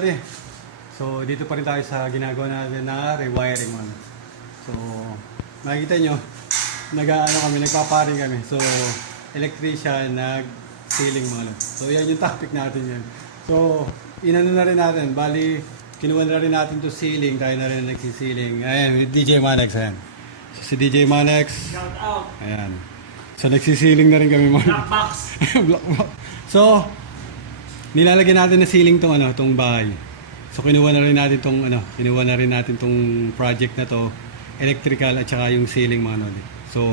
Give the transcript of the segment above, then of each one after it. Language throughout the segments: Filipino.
Lodi. So, dito pa rin tayo sa ginagawa natin na rewiring man. So, makikita nyo, nagpaparing kami. So, electrician, nag-ceiling mga lodi. So, yan yung topic natin yan. So, inano na rin natin. Bali, kinuha na rin natin to ceiling. Tayo na rin nagsi-ceiling. Ayan, DJ Manex. Ayan. So, si DJ Manex. Shout out. Ayan. So, nagsisiling na rin kami mga. Black box. Black box. So, nilalagyan natin na ceiling tong bahay. So, kinuha na rin natin tong project na to, electrical at saka yung ceiling mga lodi. So,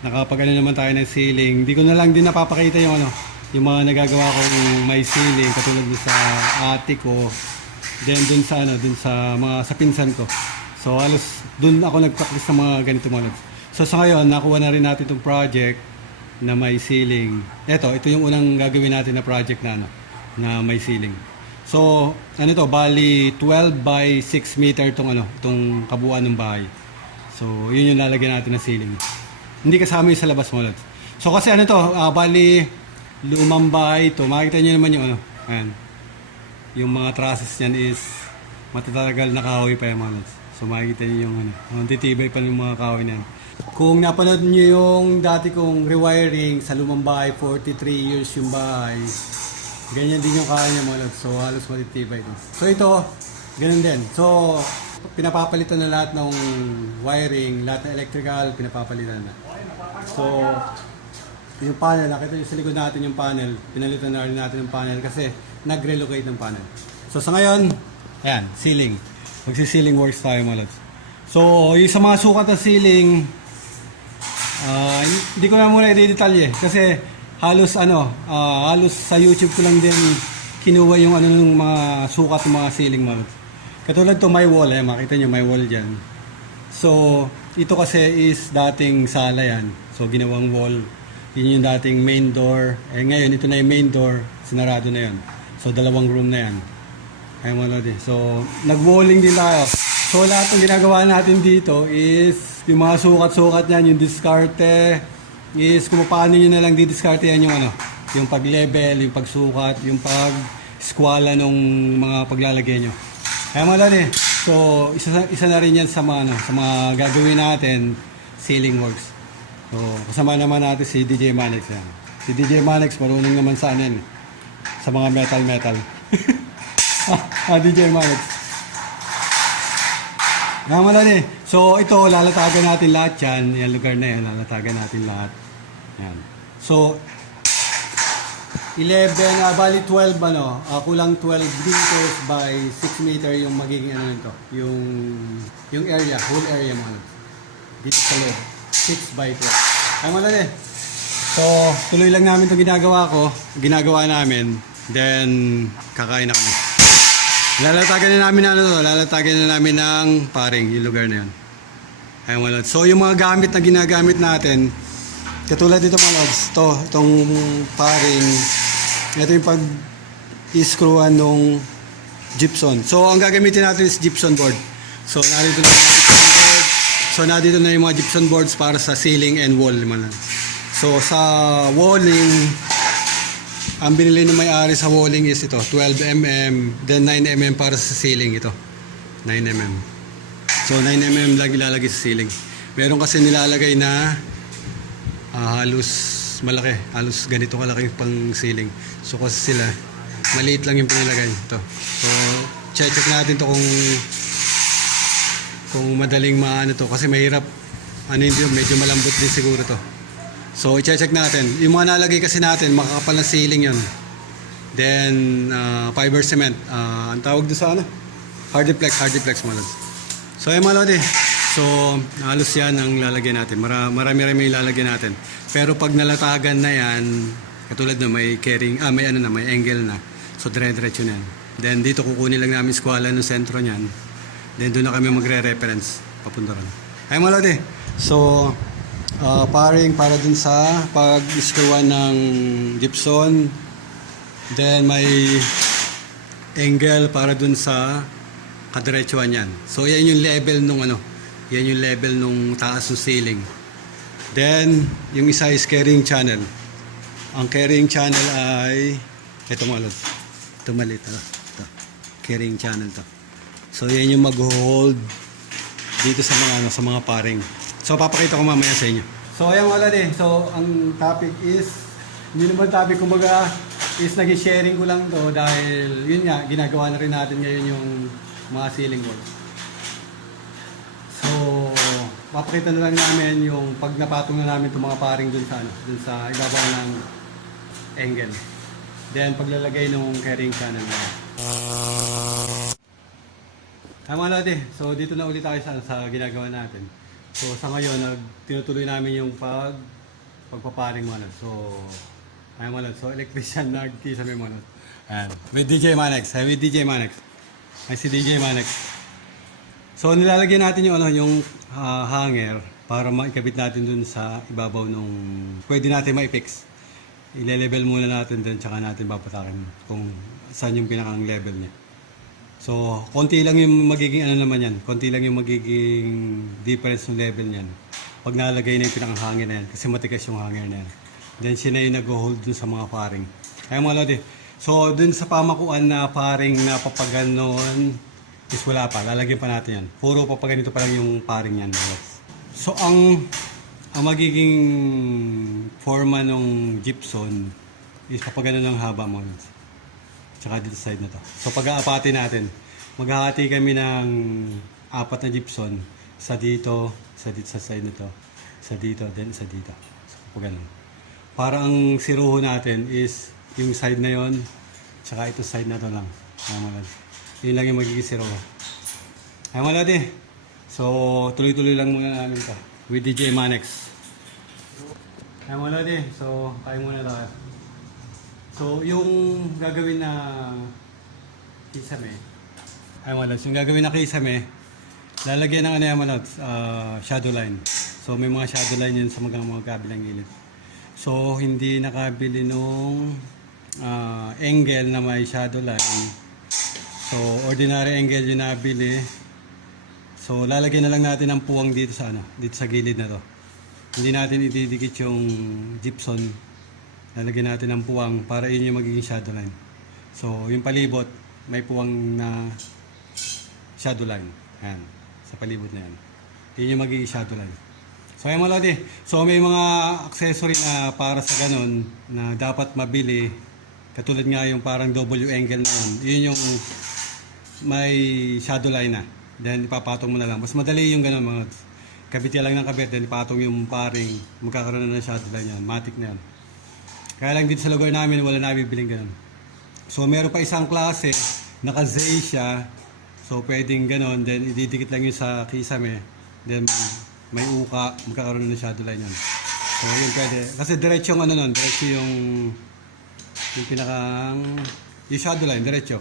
nakapag naman tayo ng ceiling. Hindi ko na lang din napapakita yung yung mga nagagawa kong may ceiling katulad sa attic ko. Then dun sa sa pinsan ko. So, halos dun ako nag-practice ng mga ganito mga lodi. So, sa ngayon, nakuha na rin natin itong project na may ceiling. Ito yung unang gagawin natin na project na may ceiling. So, bali 12 by 6 meter itong kabuuan ng bahay. So, yun yung lalagyan natin na ceiling. Hindi kasama yung sa labas mga lods. So, kasi bali lumang bahay ito. Makikita nyo naman yung ayan. Yung mga trusses niyan is matatagal na kahoy pa yung mga lods. So, makikita nyo yung titibay pa ng mga kahoy niyan. Kung napanood nyo yung dati kong rewiring sa lumang bahay, 43 years yung bahay, ganyan din yung kaya niya mga lods. So halos matitibay din. So ito, ganun din. So pinapapalitan na lahat ng wiring, lahat ng electrical, pinapapalitan na. So yung panel, nakita nyo sa likod natin yung panel, pinalitan na rin natin yung panel kasi nag-relocate ng panel. So sa ngayon, ayan, ceiling. Magsi-ceiling works tayo mga lods. So yung sa mga sukat ng ceiling, hindi ko na muna i-detalye kasi halos sa YouTube ko lang din kinuha yung ng mga sukat ng mga ceiling mga. Katulad to may wall, makita nyo may wall dyan. So ito kasi is dating sala yan. So ginawang wall. Yun yung dating main door. Ngayon ito na yung main door, sinarado na yun. So dalawang room na yan. Ayun mga lodi. So nag-walling din tayo. So lahat ng ginagawa natin dito is yung mga sukat-sukat niyan, yung diskarte is kung paano nyo na lang didiskarte yan yung pag-level, yung pagsukat, yung pag-skwala ng mga paglalagay nyo. Kaya mga lodi, so isa na rin yan sa mga gagawin natin, ceiling works. So kasama naman natin si DJ Manex yan. Si DJ Manex marunong naman sa sa mga metal. DJ Manex. Naman so ito, lalatagan natin lahat yan. Yung lugar na yan, lalatagan natin lahat. Yan. So, 11, bali 12, kulang 12 meters by 6 meter yung magiging nito. Yung area, whole area mo. Dito sa loob. 6 by 12. Naman so, tuloy lang namin itong ginagawa namin. Then, kakain na kami. Lalatagan na namin ng paring, yung lugar na yan. Ayun mga lods. So yung mga gamit na ginagamit natin, katulad dito mga lods, itong paring, ito yung pag-screwan ng gypsum. So ang gagamitin natin is gypsum board. So nandito na yung mga gypsum boards para sa ceiling and wall. So sa walling, ang binili ng may-ari sa walling is ito, 12mm, then 9mm para sa ceiling ito. 9mm. So 9mm lang ilalagay sa ceiling. Meron kasi nilalagay na halos malaki, halos ganito kalaki pang ceiling. So kasi sila, maliit lang yung pinilagay ito. So check natin to kung madaling maano to kasi mahirap, medyo malambot din siguro to. So, i-check natin. Yung mga nalagay kasi natin, makakapal na ceiling yun. Then, fiber cement. Ang tawag doon sa Hardiplex mga lods. So, mga lodi. So, halos yan ang lalagyan natin. Marami-rami lalagyan natin. Pero pag nalatagan na yan, katulad na may carrying, may angle na. So, dire-diretso na yan. Then, dito kukunin lang namin skwala ng sentro niyan. Then, doon na kami magre-reference. Papunta ron. Ay, mga lodi. So, paring para dun sa pag-screwan ng gypsum. Then may angle para dun sa kadiretsuhan yan. So yan yung level nung taas ng ceiling. Then yung isa is carrying channel. Ang carrying channel ay ito mga lods. Ito maliit. Ito. carrying channel to. So yan yung mag-hold dito sa mga sa mga paring. So papakita ko mamaya sa inyo. So ayan wala din. So ang topic is hindi naman topic, kumbaga is nag-sharing ko lang to dahil yun nga ginagawa na rin natin ngayon yung mga ceiling walls. So papakita na lang namin yung pag napatong na namin itong mga paring dun sa ibabaw ng angle. Then paglalagay ng carrying channel na. Tama na din. So dito na ulit tayo sa ginagawa natin. So sa ngayon tinutuloy namin yung pagpaparing manod. So ay manod. So electrician nagkisame manod. Ayan. With DJ Manex. With DJ Manex. Ay si DJ Manex. So nilalagyan natin yung yung hanger para maikabit natin dun sa ibabaw nung pwede natin ma-fix. I-level muna natin din tsaka natin papatakin kung saan yung pinakang level niya. So, konti lang yung magiging naman yan. Konti lang yung magiging difference ng level niyan. Pag nalagay na yung pinakang hanger na yan kasi matigas yung hanger na yan. Then siya na yung nag-hold dun sa mga paring. Kaya mga lodi. So, dun sa pamakuan na paring na papaganon is wala pa. Lalagyan pa natin yan. Puro papaganito pa lang yung paring yan. So, ang magiging forma ng gypsum is papagano ng haba mo. Tsaka dito sa side na to. So pag-aapati natin, maghahati kami ng 4 na gypsum. Sa dito sa side na to. Sa dito, then sa dito. So papagano. Para ang siruho natin is yung side na yon, tsaka ito side na to lang. Yun lang yung magiging siruho. Ay maladi. So tuloy-tuloy lang muna namin ito. With DJ Manex. Kaya muna din. So, kaya muna tayo. So, yung gagawin na kisame. Kaya muna. So, yung gagawin na kisame, lalagyan ng shadow line. So, may mga shadow line yun sa mga kabilang gilid. So, hindi nakabili nung angle na may shadow line. So, ordinary angle yung nabili. So, lalagyan na lang natin ang puwang dito sa dito sa gilid na to. Hindi natin ididikit yung gypsum. Lalagyan natin ang puwang para yun yung magiging shadow line. So, yung palibot, may puwang na shadow line. Ayan, sa palibot na yan. Yun yung magiging shadow line. So, ayan mga lodi. So, may mga accessory na para sa ganun na dapat mabili. Katulad nga yung parang W angle na yun. Yun yung may shadow line na. Then ipapatong mo na lang. Mas madali yung gano'n mga kabit lang ng kabit. Then ipatong yung paring. Magkakaroon na ng shadow line yan. Matic na yan. Kaya lang dito sa lugar namin wala nabibiling gano'n. So meron pa isang klase. Naka-zay siya. So pwedeng gano'n. Then ididikit lang yun sa kisame. Then may uka. Magkakaroon na ng shadow line yan. So yun pwede. Kasi diretso yung diretso yung pinakang yung shadow line. Diretso.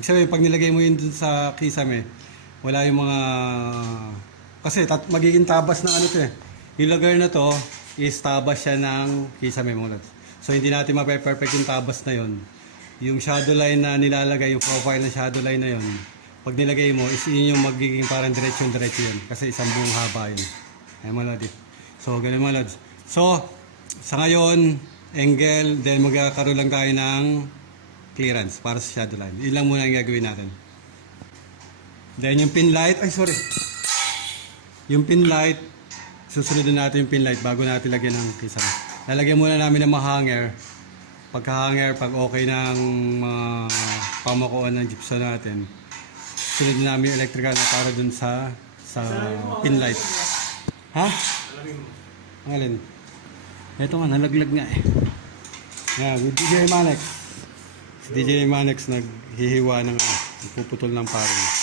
Ibig sabihin pag nilagay mo yun dun sa kisame, wala yung mga kasi magiging tabas ng to eh. Yung lugar na to is tabas siya ng kisame mga lods. So hindi natin mape-perfect yung tabas na yon. Yung shadow line na nilalagay, yung profile ng shadow line na yon, pag nilagay mo is yun yung magiging parang diretso yun. Kasi isang buong haba yun. Ayan mga lods. So ganun mga lods. So sa ngayon, angle, then magkakaroon lang tayo ng clearance para sa shadow line. Yun lang muna yung gagawin natin. Then yung pin light, yung pin light, susunodin natin yung pin light bago natin lagyan ng kisame. Lalagyan muna namin ng mga hanger. Pagka-hanger, pag okay ng mga pamakuan ng gypsum natin, sunodin namin yung electrical na para dun sa pin light. Ha? Ang alin? Ito nga, nalaglag nga eh. Yeah, with DJ Manex. Si DJ Manex naghihiwa ng puputol ng paring.